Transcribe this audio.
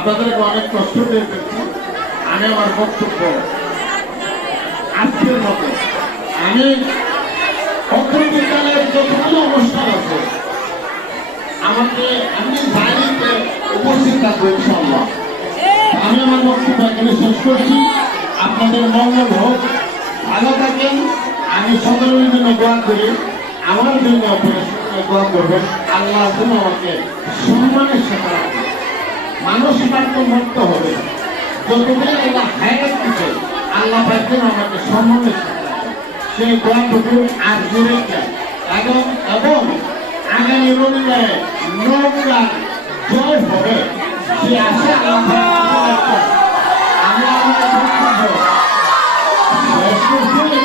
আপনাদেরকে অনেক কষ্ট দিয়ে পেয়েছি। আমি আমার বক্তব্য আজকের মতো আমি অত্র বিদ্যালয়ের যতগুলো অনুষ্ঠান আছে আমাকে আমি বাড়িতে উপস্থিত থাকবো ইনশাআল্লাহ। আমি আমার বক্তব্য এখানে শেষ করছি। আপনাদের মঙ্গল হোক, ভালো থাকেন। আমি সকলের জন্য দোয়া করি, আমার জন্য দোয়া করবেন। আল্লাহ যেন আমাকে সম্মানের সাথে রাখবেন। মানুষ মাত্র মরতে হবে, যতদিন আল্লাহ হায়াত দিচ্ছে আল্লাহ যেন আমাকে সম্মানের সাথে রাখবেন। সেই দোয়াটুকু আর জোরে চাই। এবং এবং আগামী রবিবারে নৌকা জয় হবে সে আশা আল্লাহ। আমি আমার বক্তব্য শেষ করছি।